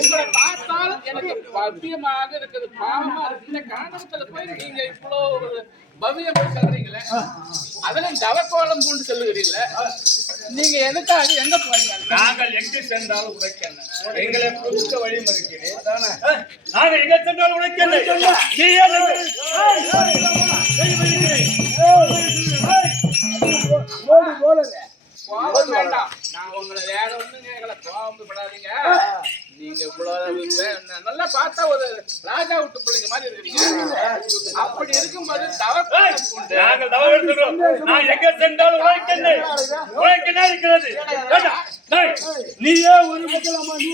உங்களை பார்த்தால் எனக்கு பவ்யமாக இருக்குது, பாவமா இருக்கு. இந்த காரணத்துல போய் நீங்க இவ்வளோ ஒரு பவ்யம் சொல்றீங்களே, அதுல தவக்கோலம் கொண்டு சொல்லுகிறீங்களே, நீங்க எதுக்காக எங்க போறீங்க? நாங்கள் எங்கு சென்றாலும் உழைக்கணும், எங்களை கொடுக்க வழி மறுக்கிறேன். நாங்கள் எங்க சென்றாலும் உழைக்கணும். கோபம் வேண்டாம், நான் உங்களை வேற ஒண்ணும் கேட்கல, கோபப்படாதீங்க. நீங்க இவ்வளவு நல்லா பார்த்தா ஒரு ராஜா விட்டு பிள்ளைங்க மாதிரி இருக்கிறீங்க. அப்படி இருக்கும்போது நாங்கள் தவ எடுத்துக்கிறோம். நான் எங்க சென்றாலும் உழைக்கணும் இருக்கிறது. நீயே ஒரு மக்களமா நீ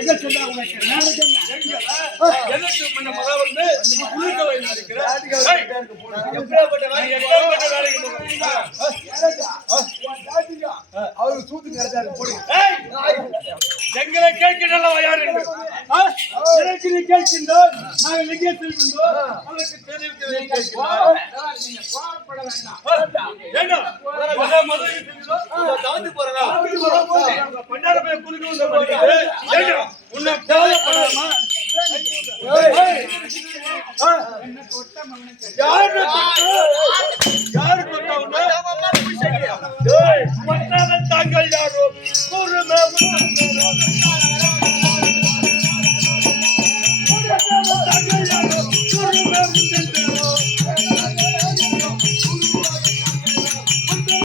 எங்க சென்றாலும் உழைக்கிறேன். எதற்கு முன்ன முதல் வந்து உழுக்க வயது இருக்கிறேன். அவரு சூத்து கிடைச்சாரு போடுங்க. எங்களை கேட்கின்றோம் யார் என்று எனக்கு நீ கேட்கின்றோம். நாங்கள் எங்கே செல்கின்றோம் அவருக்கு தெரிவிக்க கோபப்பட வேண்டாம். தாண்டி போறா பண்டார போய் குறுக்க உன்னை தேவைப்படாமா? யாரு